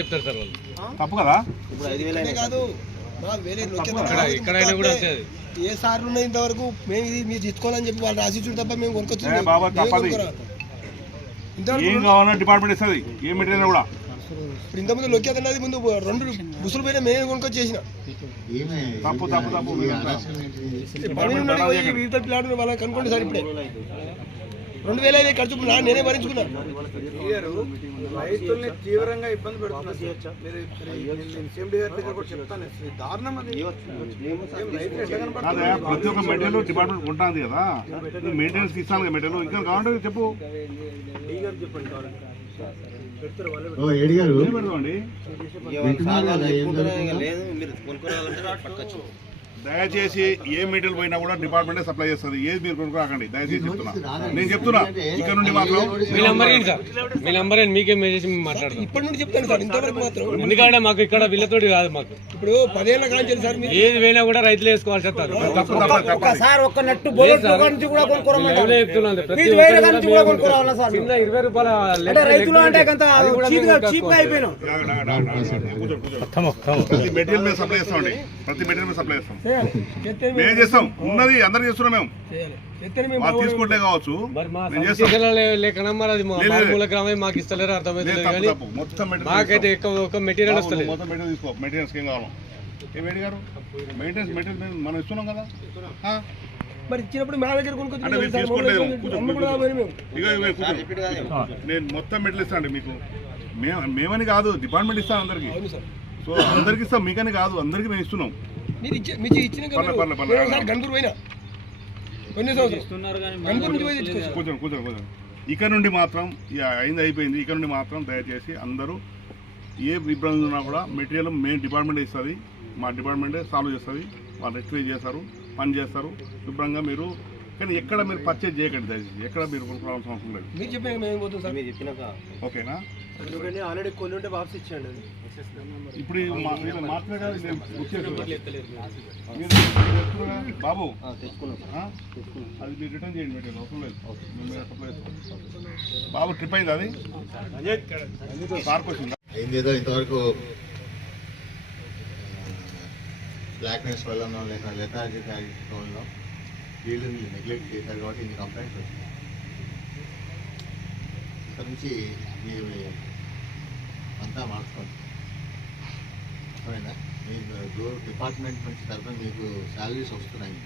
చెప్తారు సార్ వాళ్ళు. తప్పు కదా? కాదు ఎక్కడైనా కూడా ఏ సార్లు ఉన్నాయి ఇంతవరకు మేము ఇది మీరు తీసుకోవాలని చెప్పి వాళ్ళు రాసిచ్చుడు తప్ప మేము కొనుక్కొచ్చు ఏం కావాలన్నా డిపార్ట్మెంట్ ఇస్తుంది ఏ మెటీరియల్ కూడా. ఇప్పుడు ఇంతకుముందు లొక్కేది అన్నది ముందు 2 బుసులు పైన మేము కొనుక్కొచ్చి చేసిన తప్పు తప్పు తప్పు పిల్లాడు వాళ్ళకి కనుక్కోండి సార్. ఇప్పుడే 2000 ఖర్చు నేనే భరించుకున్నాను. రైతుల్ని తీవ్రంగా ఇబ్బంది పెడుతున్నారు. ప్రతి ఒక్క మెటీరియల్ డిపార్ట్మెంట్ ఉంటుంది కదా, మెయింటెనెన్స్ ఇస్తాను కదా మెటీరియల్. ఇంకా కావాలంటే చెప్పు. దయచేసి ఏ మెటీరియల్ పోయినా కూడా డిపార్ట్మెంటే సప్లై చేస్తుంది. ఏది మీరు కొనుక్కోకండి దయచేసి చెప్తున్నా. నేను చెప్తున్నా ఇక్కడ నుండి మాత్రం మీ నంబర్ మీకే మెసేజ్ మాట్లాడతాం. ఇప్పటి నుండి చెప్తాను సార్. ఇంతవరకు మాత్రం ఎందుకంటే మాకు ఇక్కడ వీళ్ళతోటి కాదు, మాకు ఇప్పుడు 10 ఏళ్ళ కాలం సార్ ఏది పోయినా కూడా రైతులు వేసుకోవాల్సి వస్తారు. చిన్న 20 రూపాయల మెటీరియల్ మీద సప్లై చేస్తామండి. ప్రతి మెటీరియల్ మీద సప్లై చేస్తాం. మేము చేస్తాం. ఉన్నది అందరు చేస్తున్నాం. మేము తీసుకుంటే కావచ్చు మాకు ఇస్తలేరు అర్థమైతే. మాకైతే ఒక మెటీరియల్ వస్తలేదు. మొత్తం మెటీరియల్ తీసుకో. మెటీరియల్స్ ఏం కావాలి ఏ వేడి గారు? మెయింటెనెన్స్ మెటీరియల్ మనం ఇస్తున్నాం కదా. మరి ఇచ్చినప్పుడు మా దగ్గర అంటే మీరు తీసుకోలేదు. నేను మొత్తం మెటీరియల్ ఇస్తాను మీకు. మేమని కాదు, డిపార్ట్మెంట్ ఇస్తాను అందరికి. సో అందరికి ఇస్తాం, మీకని కాదు, అందరికి మేము ఇస్తున్నాం. కూర్చోండి కూర్చోండి. ఇక్కడ నుండి మాత్రం అయింది అయిపోయింది. ఇక్కడ నుండి మాత్రం దయచేసి అందరూ ఏ ఇబ్బంది ఉన్నా కూడా మెటీరియల్ మెయిన్ డిపార్ట్మెంట్ ఇస్తుంది. మా డిపార్ట్మెంటే సాల్వ్ చేస్తుంది. వాళ్ళు రెక్టిఫై చేస్తారు, పని చేస్తారు శుభ్రంగా. మీరు కానీ ఎక్కడ మీరు పర్చేజ్ చేయకండి దయచేసి. ఎక్కడ మీరు కొనుక్కోవాల్సిన అవసరం లేదు. ఓకేనా? ఆల్రెడీ కొన్ని ఉంటే వాపస్ ఇచ్చాడు. ఇప్పుడు మాత్రమే కాదు బాబు, అది మీరు రిటర్న్ చేయండి మెటీరియల్ అవసరం లేదు. బాబు ట్రిప్ అయింది అది పార్క్ వచ్చిందా? అయిందేదో ఇంతవరకు బ్లాక్నెస్ వల్ల లేక లెథార్జిక్ వల్ల వీళ్ళు నెగ్లెక్ట్ చేశారు కాబట్టి ఇన్ని కంప్లైంట్స్ వచ్చినాయి. ఇక్కడ నుంచి మీరు అంతా మార్చుకోండి. మీకు డిపార్ట్మెంట్ నుంచి తరఫున మీకు శాలరీస్ వస్తున్నాయి.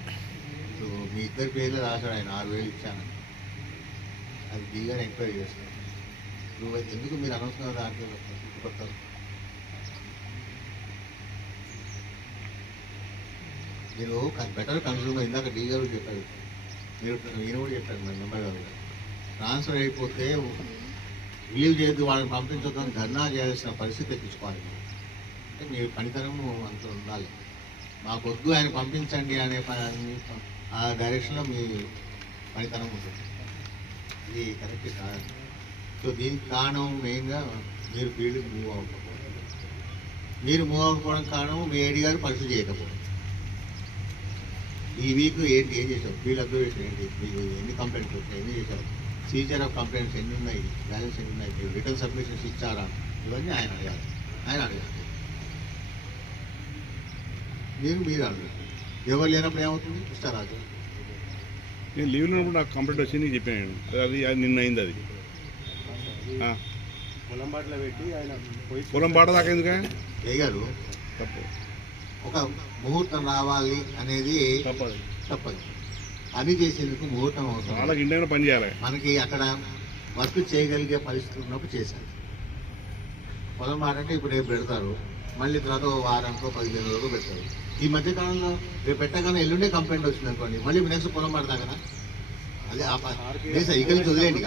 సో మీ ఇద్దరి పేర్లు రాశాడు ఆయన 6000 ఇచ్చాను. అది దిగానే ఎంక్వైరీ చేస్తాను. నువ్వు ఎందుకు మీరు అనవసరంగా దాంట్లో గుర్తుపడతారు? నేను బెటర్ కన్సూమర్ ఇందాక డీ గారు చెప్పారు, నేను కూడా చెప్పాను మన మెంబర్ గారు. ట్రాన్స్ఫర్ అయిపోతే రిలీవ్ చేయొద్దు, వాళ్ళని పంపించొద్దని ధర్నా చేయాల్సిన పరిస్థితి తెప్పించుకోవాలి. అంటే మీ పనితనం అంత ఉండాలి. మాకొద్దు ఆయన పంపించండి అనే ఆ డైరెక్షన్లో మీ పనితనం ఉంటుంది. ఇది కరెక్ట్ కాదు. సో దీనికి కారణం మెయిన్గా మీరు ఫీల్డ్కి మూవ్ అవ్వకపోవడం. మీరు మూవ్ అవ్వకపోవడం కారణం మీ ఏడీ గారు పరిస్థితి చేయకపోవడం. ఈ వీక్ ఏం చేశారు? ఫీల్డ్ అబ్జర్వేషన్ ఏంటి? మీకు ఎన్ని కంప్లైంట్స్ వచ్చాయి, ఎన్ని చేశారు, సీజర్ ఆఫ్ కంప్లైంట్స్ ఎన్ని ఉన్నాయి, బ్యాలెన్స్ ఎన్ని ఉన్నాయి, రిటర్న్ సబ్మిషన్స్ ఇచ్చారా, ఇవన్నీ ఆయన అడగాలి. మీరు అడగాలి. ఎవరు లేనప్పుడు ఏమవుతుంది? ఇస్తారాజు నేను లీవ్లో ఉన్నప్పుడు నాకు కంప్లైంట్ వచ్చి నీకు చెప్పాను. అది నిన్న అయింది. అది పొలం బాట దాకా ఎందుకు గారు తప్పు. ఒక ముహూర్తం రావాలి అనేది తప్పదు. పని చేసేందుకు ముహూర్తం అవసరం. వాళ్ళకి ఇండియా పని చేయాలి. మనకి అక్కడ వర్క్ చేయగలిగే పరిస్థితి ఉన్నప్పుడు చేశారు. పొలం మాట అంటే ఇప్పుడు రేపు పెడతారు, మళ్ళీ తర్వాత వారానికో 15 రోజులు పెడతారు. ఈ మధ్య కాలంలో రేపు పెట్టగానే ఎల్లుండే కంప్లైంట్ వచ్చింది అనుకోండి, మళ్ళీ నెక్స్ట్ పొలం పడతా కదా. అదే ఇక్కడ నుంచి వదిలేండి.